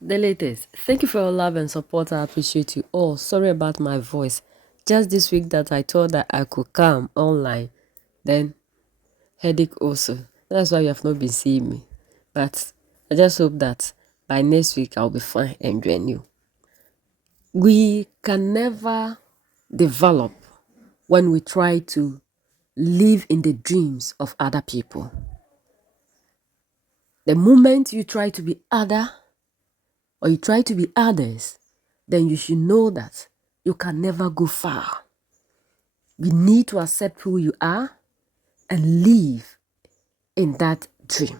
The latest. Thank you for your love and support. I appreciate you all. Sorry about my voice. Just this week that I thought that I could come online. Then headache also. That's why you have not been seeing me. But I just hope that by next week I'll be fine and join you. We can never develop when we try to live in the dreams of other people. The moment you try to be other or you try to be others, then you should know that you can never go far. You need to accept who you are and live in that dream.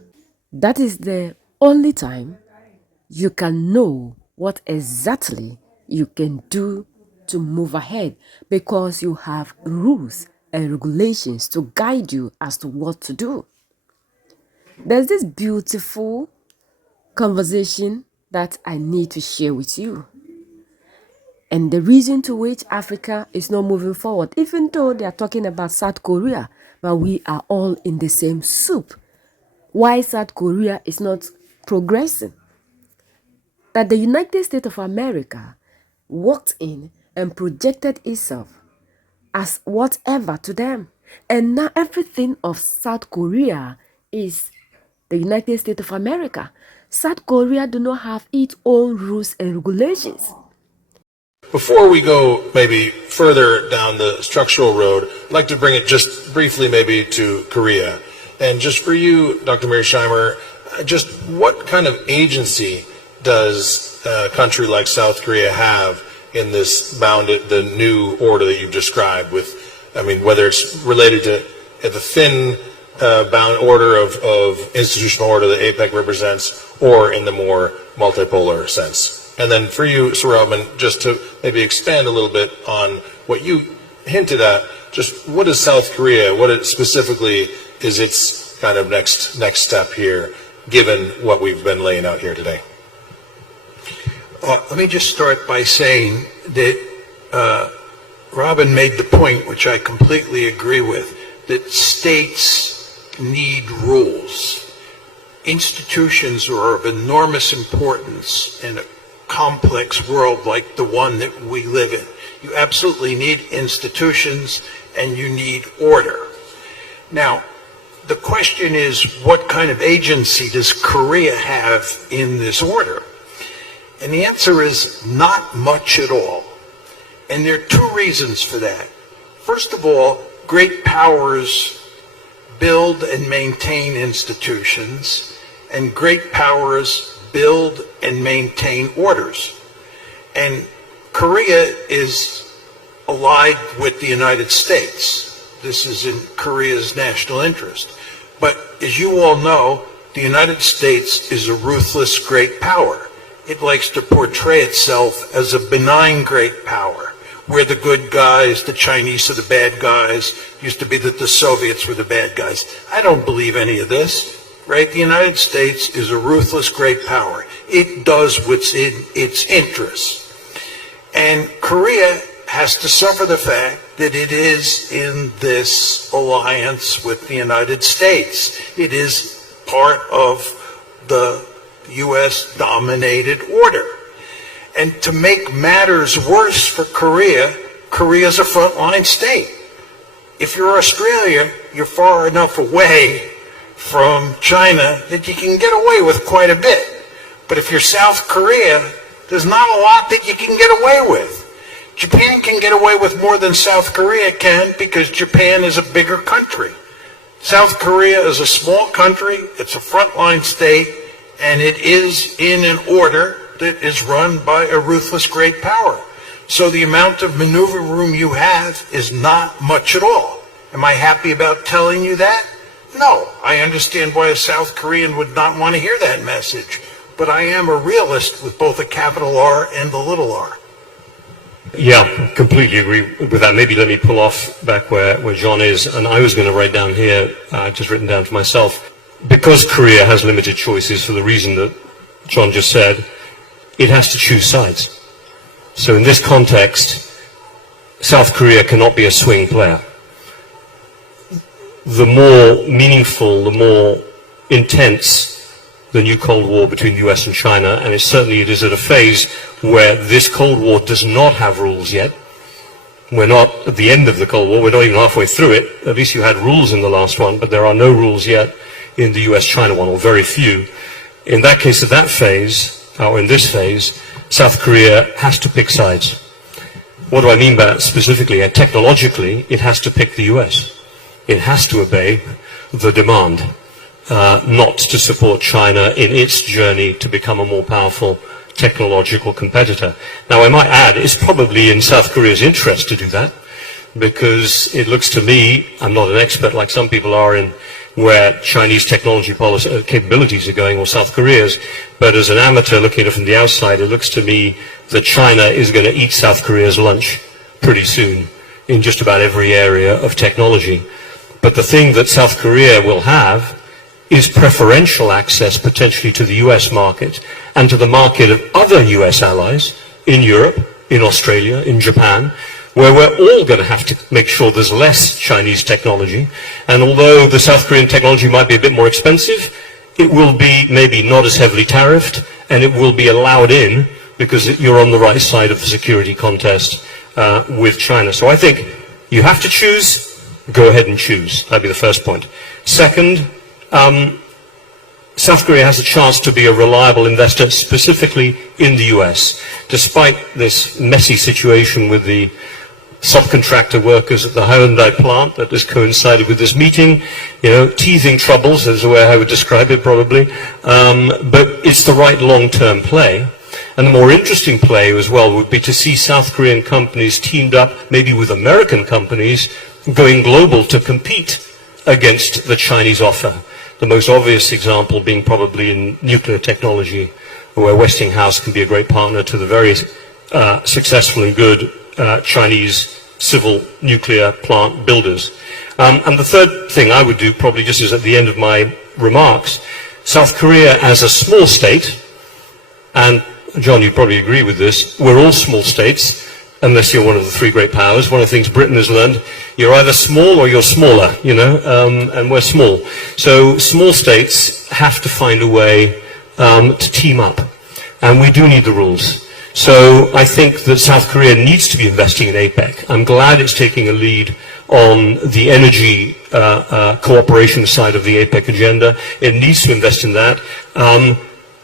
That is the only time you can know what exactly you can do to move ahead, because you have rules and regulations to guide you as to what to do. There's this beautiful conversation that I need to share with you. And the reason to which Africa is not moving forward, even though they are talking about South Korea, but we are all in the same soup. Why South Korea is not progressing? That the United States of America walked in and projected itself as whatever to them. And now everything of South Korea is the United States of America. South Korea do not have its own rules and regulations. Before we go maybe further down the structural road, I'd like to bring it just briefly maybe to Korea. And just for you, Dr. Mary Scheimer, just what kind of agency does a country like South Korea have in this the new order that you've described with, I mean, whether it's related to the thin bound order of institutional order that APEC represents, or in the more multipolar sense? And then for you, Sir Rodman, just to maybe expand a little bit on what you hinted at, just what is South Korea, specifically is its kind of next step here, given what we've been laying out here today? Let me just start by saying that Robin made the point, which I completely agree with, that states need rules. Institutions are of enormous importance in a complex world like the one that we live in. You absolutely need institutions and you need order. Now, the question is, what kind of agency does Korea have in this order? And the answer is not much at all. And there are two reasons for that. First of all, great powers build and maintain institutions, and great powers build and maintain orders. And Korea is allied with the United States. This is in Korea's national interest. But as you all know, the United States is a ruthless great power. It likes to portray itself as a benign great power. We're the good guys, the Chinese are the bad guys. Used to be that the Soviets were the bad guys. I don't believe any of this. Right? The United States is a ruthless great power. It does what's in its interests. And Korea has to suffer the fact that it is in this alliance with the United States. It is part of the U.S.-dominated order. And to make matters worse for Korea, Korea is a frontline state. If you're Australia, you're far enough away from China that you can get away with quite a bit. But if you're South Korea, there's not a lot that you can get away with. Japan can get away with more than South Korea can because Japan is a bigger country. South Korea is a small country, it's a frontline state, and it is in an order that is run by a ruthless great power. So the amount of maneuver room you have is not much at all. Am I happy about telling you that? No, I understand why a South Korean would not want to hear that message. But I am a realist with both a capital R and a little r. Yeah, completely agree with that. Maybe let me pull off back where John is. And I was going to write down here, just written down for myself, because Korea has limited choices for the reason that John just said, it has to choose sides. So in this context, South Korea cannot be a swing player. The more meaningful, the more intense the new Cold War between the US and China, and it is at a phase where this Cold War does not have rules yet. We're not at the end of the Cold War, we're not even halfway through it. At least you had rules in the last one, but there are no rules yet in the US-China one, or very few. In that case, at that phase, or in this phase, South Korea has to pick sides. What do I mean by that specifically? Technologically, it has to pick the US. It has to obey the demand, not to support China in its journey to become a more powerful technological competitor. Now, I might add, it's probably in South Korea's interest to do that, because it looks to me, I'm not an expert like some people are in where Chinese technology policy, capabilities are going, or South Korea's, but as an amateur looking at it from the outside, it looks to me that China is going to eat South Korea's lunch pretty soon in just about every area of technology. But the thing that South Korea will have is preferential access potentially to the US market and to the market of other US allies in Europe, in Australia, in Japan, where we're all going to have to make sure there's less Chinese technology. And although the South Korean technology might be a bit more expensive, it will be maybe not as heavily tariffed, and it will be allowed in because you're on the right side of the security contest with China. So I think you have to choose, go ahead and choose. That'd be the first point. Second, South Korea has a chance to be a reliable investor, specifically in the US. Despite this messy situation with the subcontractor workers at the Hyundai plant that has coincided with this meeting, teething troubles is the way I would describe it probably, but it's the right long-term play. And the more interesting play as well would be to see South Korean companies teamed up maybe with American companies going global to compete against the Chinese offer. The most obvious example being probably in nuclear technology, where Westinghouse can be a great partner to the very successful and good Chinese civil nuclear plant builders. And the third thing I would do, probably just as at the end of my remarks, South Korea as a small state, and John, you probably agree with this, we're all small states, unless you're one of the three great powers. One of the things Britain has learned, you're either small or you're smaller, and we're small. So small states have to find a way to team up, and we do need the rules. So I think that South Korea needs to be investing in APEC. I'm glad it's taking a lead on the energy cooperation side of the APEC agenda. It needs to invest in that.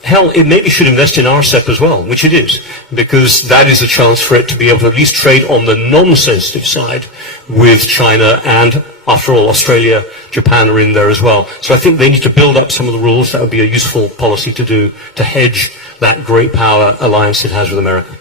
Hell, it maybe should invest in RCEP as well, which it is, because that is a chance for it to be able to at least trade on the non-sensitive side with China, and after all, Australia, Japan are in there as well. So I think they need to build up some of the rules. That would be a useful policy to do, to hedge that great power alliance it has with America.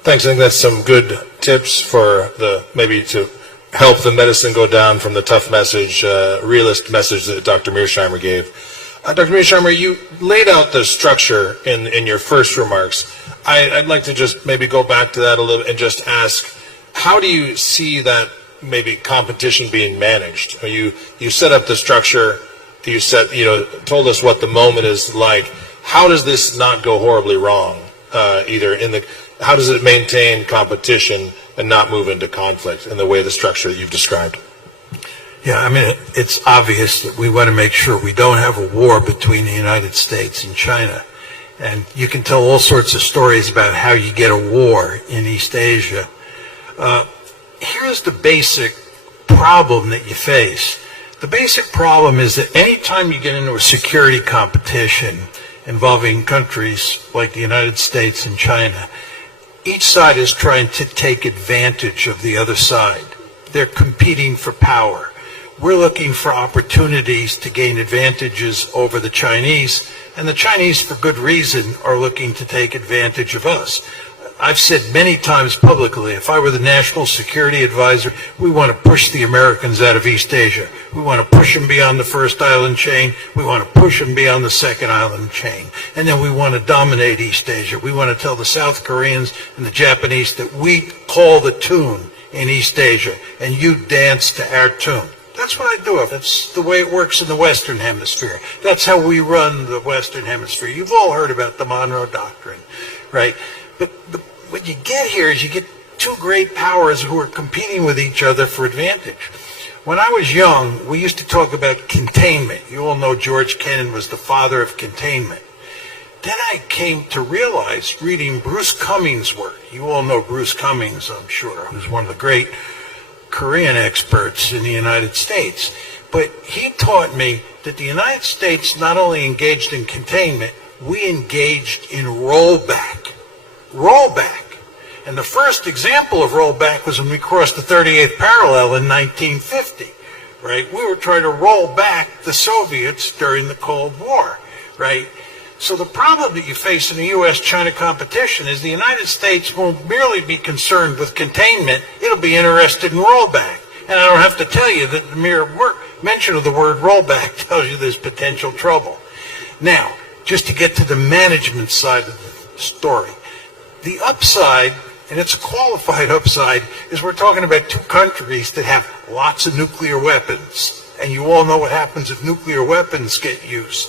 Thanks. I think that's some good tips for maybe to help the medicine go down from the tough message, realist message that Dr. Mearsheimer gave. Dr. Mearsheimer, you laid out the structure in your first remarks. I'd like to just maybe go back to that a little and just ask, how do you see that maybe competition being managed? You set up the structure, told us what the moment is like. How does this not go horribly wrong? How does it maintain competition and not move into conflict in the way the structure that you've described? Yeah, I mean, it's obvious that we want to make sure we don't have a war between the United States and China. And you can tell all sorts of stories about how you get a war in East Asia. Here's the basic problem that you face. The basic problem is that anytime you get into a security competition involving countries like the United States and China, each side is trying to take advantage of the other side. They're competing for power. We're looking for opportunities to gain advantages over the Chinese, and the Chinese, for good reason, are looking to take advantage of us. I've said many times publicly, if I were the national security advisor, we want to push the Americans out of East Asia. We want to push them beyond the first island chain. We want to push them beyond the second island chain. And then we want to dominate East Asia. We want to tell the South Koreans and the Japanese that we call the tune in East Asia, and you dance to our tune. That's what I do. That's the way it works in the Western Hemisphere. That's how we run the Western Hemisphere. You've all heard about the Monroe Doctrine, right? But what you get here is you get two great powers who are competing with each other for advantage. When I was young, we used to talk about containment. You all know George Kennan was the father of containment. Then I came to realize, reading Bruce Cummings' work, you all know Bruce Cummings, I'm sure, who's one of the great Korean experts in the United States. But he taught me that the United States not only engaged in containment, we engaged in rollback. Rollback. And the first example of rollback was when we crossed the 38th parallel in 1950, right? We were trying to roll back the Soviets during the Cold War, right? So the problem that you face in the U.S.-China competition is the United States won't merely be concerned with containment, it'll be interested in rollback. And I don't have to tell you that the mere mention of the word rollback tells you there's potential trouble. Now, just to get to the management side of the story, the upside, and it's a qualified upside, is we're talking about two countries that have lots of nuclear weapons. And you all know what happens if nuclear weapons get used.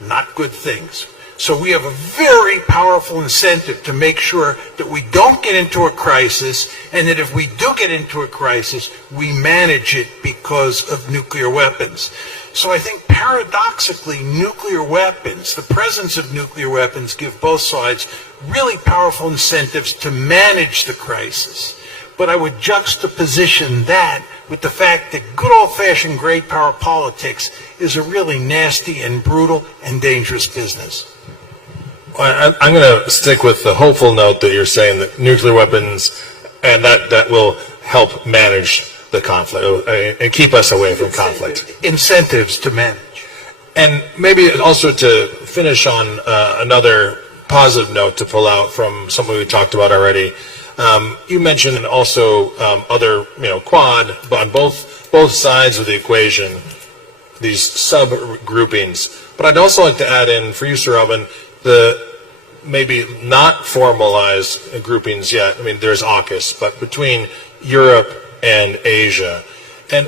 Not good things. So we have a very powerful incentive to make sure that we don't get into a crisis, and that if we do get into a crisis, we manage it because of nuclear weapons. So I think paradoxically, nuclear weapons, the presence of nuclear weapons, give both sides really powerful incentives to manage the crisis. But I would juxtaposition that with the fact that good old-fashioned great power politics is a really nasty and brutal and dangerous business. I'm going to stick with the hopeful note that you're saying that nuclear weapons, and that will help manage the conflict and keep us away from conflict. Incentives to manage. And maybe also to finish on another positive note to pull out from something we talked about already. You mentioned also other, Quad, on both sides of the equation, these sub-groupings. But I'd also like to add in, for you, Sir Robin, the maybe not formalized groupings yet. I mean, there's AUKUS, but between Europe and Asia. And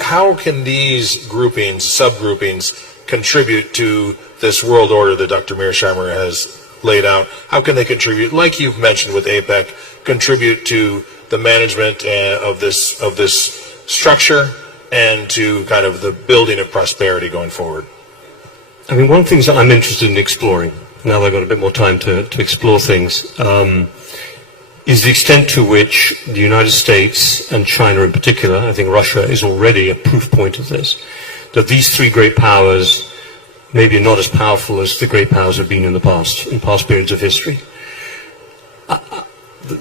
how can these groupings, subgroupings, contribute to this world order that Dr. Mearsheimer has laid out? How can they contribute, like you've mentioned with APEC, contribute to the management of this structure and to kind of the building of prosperity going forward? I mean, one of the things that I'm interested in exploring, now that I've got a bit more time to explore things, is the extent to which the United States and China in particular, I think Russia is already a proof point of this, that these three great powers maybe are not as powerful as the great powers have been in past periods of history.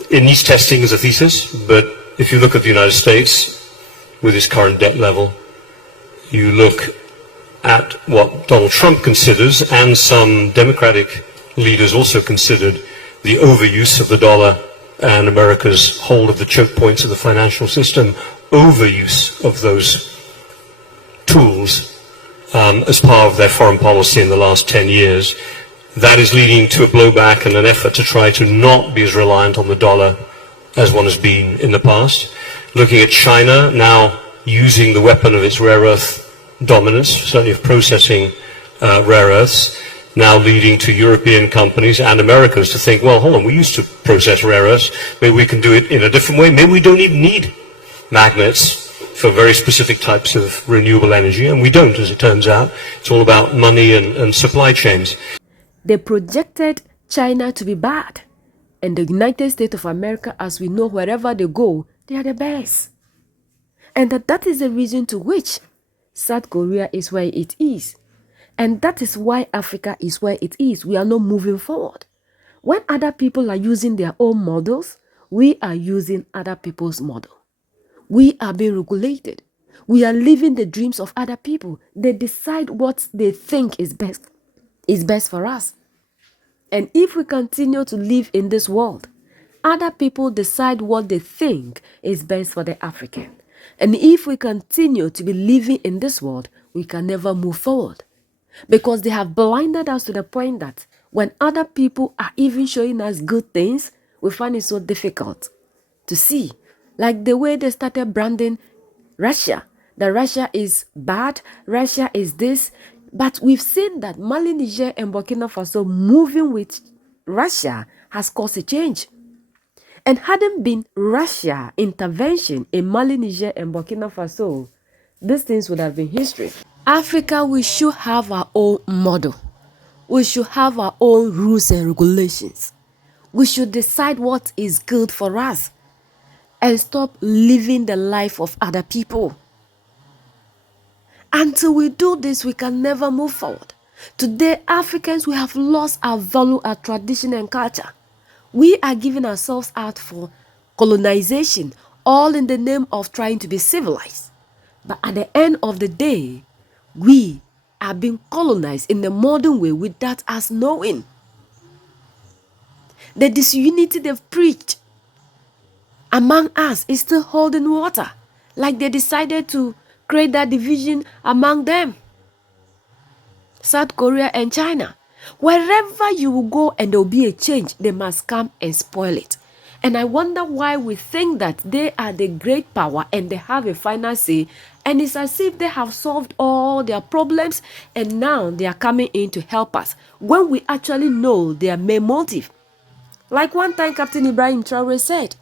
It needs testing as a thesis, but if you look at the United States with its current debt level, you look at what Donald Trump considers, and some Democratic leaders also considered, the overuse of the dollar and America's hold of the choke points of the financial system, overuse of those tools as part of their foreign policy in the last 10 years. That is leading to a blowback and an effort to try to not be as reliant on the dollar as one has been in the past. Looking at China now using the weapon of its rare earth dominance, certainly of processing rare earths, now leading to European companies and Americans to think, well, hold on, we used to process rare earths, maybe we can do it in a different way, maybe we don't even need magnets for very specific types of renewable energy, and we don't, as it turns out. It's all about money and supply chains. They projected China to be bad, and the United States of America, as we know, wherever they go, they are the best. And that is the reason to which South Korea is where it is. And that is why Africa is where it is. We are not moving forward. When other people are using their own models, we are using other people's model. We are being regulated. We are living the dreams of other people. They decide what they think is best for us. And if we continue to live in this world, other people decide what they think is best for the African. And if we continue to be living in this world, we can never move forward. Because they have blinded us to the point that when other people are even showing us good things, we find it so difficult to see. Like the way they started branding Russia, that Russia is bad, Russia is this. But we've seen that Mali, Niger, and Burkina Faso moving with Russia has caused a change. And hadn't been Russia intervention in Mali, Niger, and Burkina Faso, these things would have been history. Africa, we should have our own model. We should have our own rules and regulations. We should decide what is good for us and stop living the life of other people. Until we do this, we can never move forward. Today, Africans, we have lost our value, our tradition and culture. We are giving ourselves out for colonization, all in the name of trying to be civilized. But at the end of the day, we are being colonized in the modern way without us knowing. The disunity they've preached among us is still holding water, like they decided to create that division among them. South Korea and China. Wherever you will go and there will be a change, they must come and spoil it. And I wonder why we think that they are the great power and they have a final say, and it's as if they have solved all their problems and now they are coming in to help us, when we actually know their main motive. Like one time Captain Ibrahim Traore said,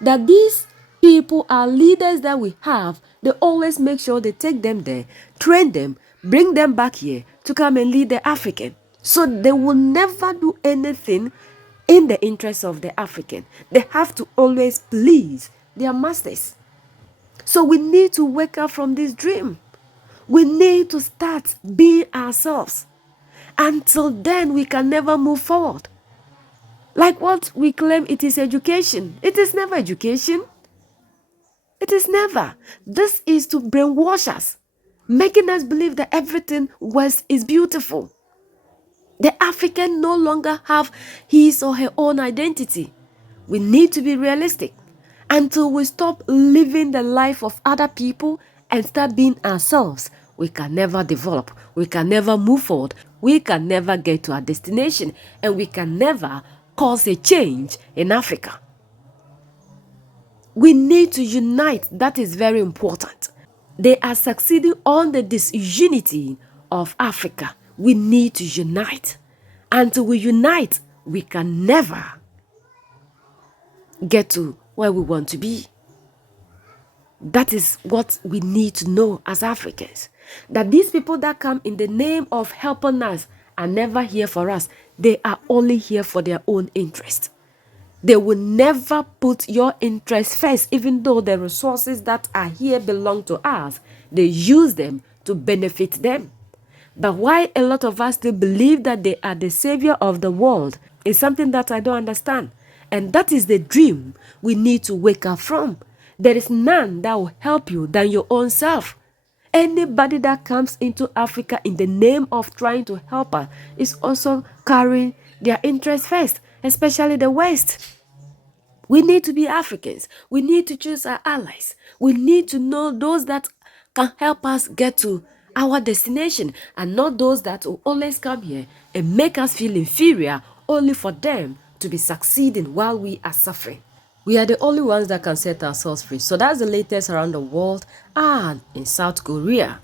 that these people are leaders that we have. They always make sure they take them there, train them, bring them back here to come and lead the African. So they will never do anything in the interest of the African. They have to always please their masters. So we need to wake up from this dream. We need to start being ourselves. Until then, we can never move forward. Like what we claim it is education. It is never education. It is never. This is to brainwash us, making us believe that everything West is beautiful. The African no longer have his or her own identity. We need to be realistic. Until we stop living the life of other people and start being ourselves, we can never develop. We can never move forward. We can never get to our destination. And we can never cause a change in Africa. We need to unite. That is very important. They are succeeding on the disunity of Africa. We need to unite. Until we unite, we can never get to where we want to be. That is what we need to know as Africans. That these people that come in the name of helping us are never here for us. They are only here for their own interest. They will never put your interest first, even though the resources that are here belong to us. They use them to benefit them. But why a lot of us still believe that they are the savior of the world is something that I don't understand. And that is the dream we need to wake up from. There is none that will help you than your own self. Anybody that comes into Africa in the name of trying to help us is also carrying their interest first, especially the West. We need to be Africans. We need to choose our allies. We need to know those that can help us get to our destination and not those that will always come here and make us feel inferior only for them to be succeeding while we are suffering. We are the only ones that can set ourselves free. So that's the latest around the world and in South Korea.